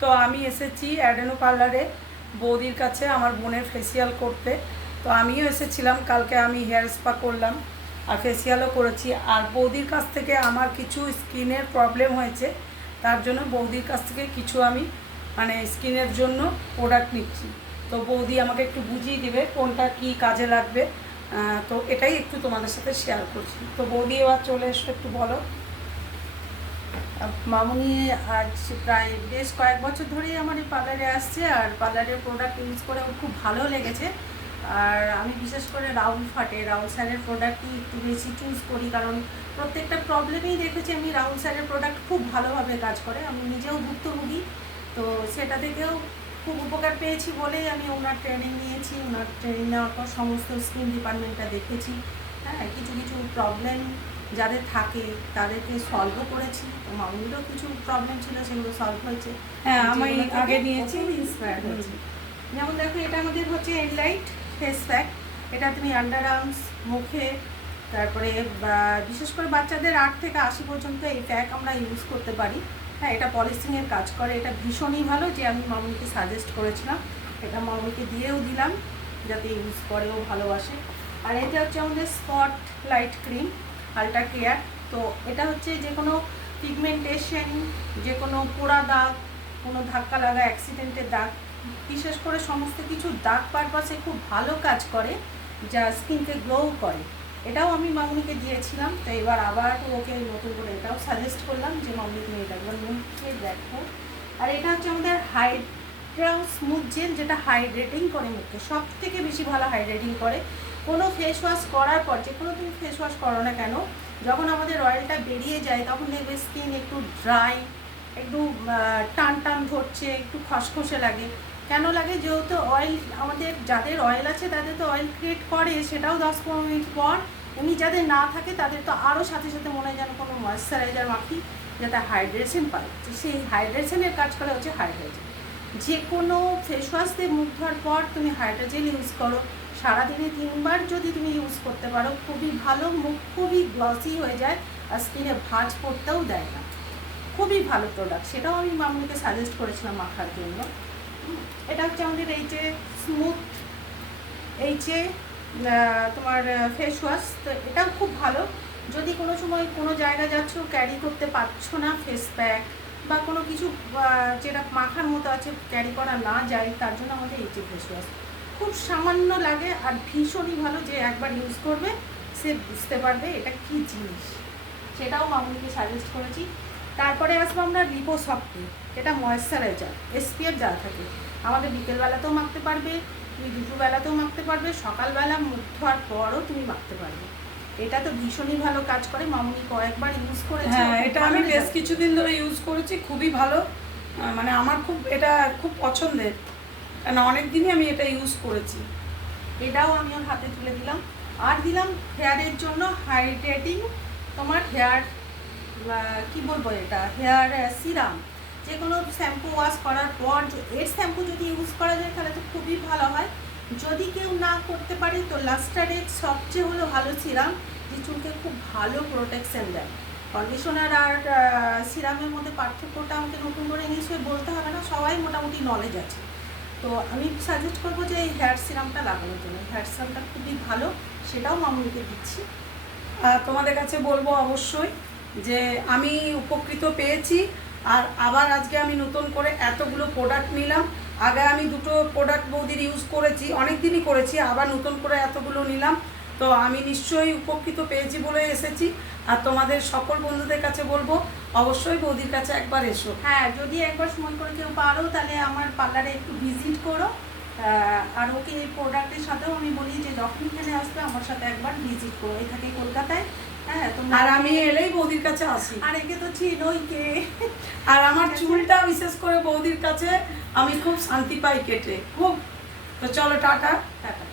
তো আমি এসেছি অ্যাডেনো পার্লারে বৌদির কাছে আমার বোনের ফেসিয়াল করতে। তো আমিও এসেছিলাম, কালকে আমি হেয়ার স্পা করলাম আর ফেসিয়ালও করেছি। আর বৌদির কাছ থেকে আমার কিছু স্কিনের প্রবলেম হয়েছে, তার জন্য বৌদির কাছ থেকে কিছু আমি মানে স্কিনের জন্য প্রোডাক্ট নিচ্ছি। তো বৌদি আমাকে একটু বুঝিয়ে দেবে কোনটা কি কাজে লাগবে। তো এটাই একটু তোমাদের সাথে শেয়ার করছি। তো বৌদি এবার চলে এসো একটু বলো। মামুনি আজ প্রায় বেশ কয়েক বছর ধরেই আমার এই পার্লারে আসছে আর পার্লারের প্রোডাক্ট ইউজ করে ওর খুব ভালো লেগেছে। আর আমি বিশেষ করে রাহুল ফাটে রাহুল স্যারের প্রোডাক্টই একটু বেশি চুজ করি কারণ প্রত্যেকটা প্রবলেমেই দেখেছি আমি রাহুল স্যারের প্রোডাক্ট খুব ভালোভাবে কাজ করে। আমি নিজেও ভুক্তভোগী, তো সেটা থেকেও খুব উপকার পেয়েছি বলেই আমি ওনার ট্রেনিং নিয়েছি। ওনার ট্রেনিং নেওয়ার পর সমস্ত স্কিন ডিপার্টমেন্টটা দেখেছি। হ্যাঁ কিছু কিছু প্রবলেম যাদের থাকে তাদেরকে সলভও করেছি। তো মামুনিরও কিছু প্রবলেম ছিল সেগুলো সলভ হয়েছে। হ্যাঁ আমি আগে নিয়েছি। হয়েছে। যেমন দেখো এটা আমাদের হচ্ছে এনলাইট ফেস প্যাক এটা তুমি আন্ডার আর্মস মুখে তারপরে বিশেষ করে বাচ্চাদের আট থেকে আশি পর্যন্ত এই প্যাক আমরা ইউজ করতে পারি। হ্যাঁ এটা পলিসিংয়ের কাজ করে। এটা ভীষণই ভালো যে আমি মামুনিকে সাজেস্ট করেছিলাম। এটা মামুনিকে দিয়েও দিলাম যাতে ইউজ করেও ভালোবাসে। আর এটা হচ্ছে আমাদের spotlight cream ultra care তো এটা হচ্ছে যে কোনো পিগমেন্টেশন যে কোনো পোড়া দাগ, কোনো ধাক্কা লাগা অ্যাক্সিডেন্টের দাগ, বিশেষ করে সমস্ত কিছু দাগ পারপাসে খুব ভালো কাজ করে, যা স্কিনকে গ্লো করে। এটাও আমি মামুনিকে দিয়েছিলাম, তো এবার আবার ওকে নতুন করে এটাও সাজেস্ট করলাম যে, মামুনি, তুমি এটা একবার মুখে দেখো। আর এটা হচ্ছে আমাদের হাইড্রাও স্মুথ জেল যেটা হাইড্রেটিং করে মুখকে। সব থেকে বেশি ভালো হাইড্রেটিং করে। কোনো ফেস ওয়াশ করার পর, যে কোনো তুমি ফেস ওয়াশ করো না কেন, যখন আমাদের অয়েলটা বেরিয়ে যায়, তখন দেখবে স্কিন একটু ড্রাই একটু টান টান ধরছে, একটু খসখসে লাগে। কেন লাগে? যেহেতু অয়েল আমাদের যাদের অয়েল আছে, তাদের তো অয়েল ক্রিয়েট করে, সেটাও দশ পনেরো মিনিট পর। এমনি যাদের না থাকে, তাদের তো আরও সাথে সাথে মনে হয় যেন কোনো ময়েশ্চারাইজার মাখি, যাতে হাইড্রেশন পায়। সেই হাইড্রেশনের কাজ করে হচ্ছে হাইড্রেশন যে কোনো ফেস ওয়াশ দিয়ে মুখ ধোয়ার পর তুমি হাইড্রোজেল ইউজ করো। সারাদিনে তিনবার যদি তুমি ইউজ করতে পারো, খুবই ভালো, মুখ খুবই গ্লসি হয়ে যায় আর স্কিনে ভাঁজ পড়তেও দেয় না। খুবই ভালো প্রোডাক্ট সেটাও আমি মামুনিকে সাজেস্ট করেছিলাম মাখার জন্য। এটা হচ্ছে আমাদের এই যে স্মুথ এই যে তোমার ফেস ওয়াশ তো এটাও খুব ভালো। যদি কোনো সময় কোনো জায়গায় যাচ্ছ ক্যারি করতে পারছ না ফেস প্যাক বা কোনো কিছু যেটা মাখার মতো আছে ক্যারি করা না যায়, তার জন্য আমাদের এই যে ফেস ওয়াশ খুব সামান্য লাগে আর ভীষণই ভালো যে একবার ইউজ করবে সে বুঝতে পারবে এটা কি জিনিস। সেটাও মামুনিকে সাজেস্ট করেছি। তারপরে আসব আমরা লিপোসফটি এটা ময়েশ্চারাইজার এসপিএফ যা থাকে। আমাদের বিকেলবেলাতেও মাখতে পারবে তুমি দুপুরবেলাতেও মাখতে পারবে সকালবেলা মুখ ধোয়ার পরও তুমি মাখতে পারবে। এটা তো ভীষণই ভালো কাজ করে মামুনি কয়েকবার ইউজ করেছে। হ্যাঁ এটা আমি বেশ কিছুদিন ধরে ইউজ করেছি খুবই ভালো। মানে আমার খুব এটা খুব পছন্দের। কেন অনেক দিনই আমি এটা ইউজ করেছি। এটাও আমি ওর হাতে তুলে দিলাম। আর দিলাম হেয়ারের জন্য হাইড্রেটিং তোমার হেয়ার কি বলব এটা? হেয়ার সিরাম যে কোনো শ্যাম্পু ওয়াশ করার পর যে, এর শ্যাম্পু যদি ইউজ করা যায় তাহলে তো খুবই ভালো হয়। যদি কেউ না করতে পারে তো লাস্টারের সবচেয়ে হলো ভালো সিরাম যে চুলকে খুব ভালো প্রোটেকশন দেয়। কন্ডিশনার আর সিরামের মধ্যে পার্থক্যটা আমাকে নতুন করে নিশ্চয়ই বলতে হবে না, সবাই মোটামুটি নলেজ আছে। তো আমি সাজেস্ট করব যে এই হেয়ার সিরামটা লাগানোর জন্য। হেয়ার সিরামটা খুবই ভালো, সেটাও মামুনিকে দিচ্ছি। তোমাদের কাছে বলব অবশ্যই যে আমি উপকৃত পেয়েছি, আর আবার আজকে আমি নতুন করে এতগুলো প্রোডাক্ট নিলাম। আগে আমি দুটো প্রোডাক্ট বৌদির ইউজ করেছি অনেক দিনই করেছি, আবার নতুন করে এতগুলো নিলাম। তো আমি নিশ্চয়ই উপকৃত পেয়েছি বলে এসেছি। আর তোমাদের সকল বন্ধুদের কাছে বলব অবশ্যই বৌদির কাছে একবার এসো। হ্যাঁ যদি একবার সময় করে কেউ পারো তাহলে আমার পার্লারে একটু ভিজিট করো। আর ওকে এই প্রোডাক্টের সাথেও আমি বলি যে যখন এখানে আসবে আমার সাথে একবার ভিজিট করো। এই থাকে কলকাতায়। হ্যাঁ আর আমি এলেই বৌদির কাছে আসি। আর একে তো চিনোই কে। আর আমার চুলটা বিশেষ করে বৌদির কাছে আমি খুব শান্তি পাই কেটে। খুব। তো চলো টাটা। টাটা।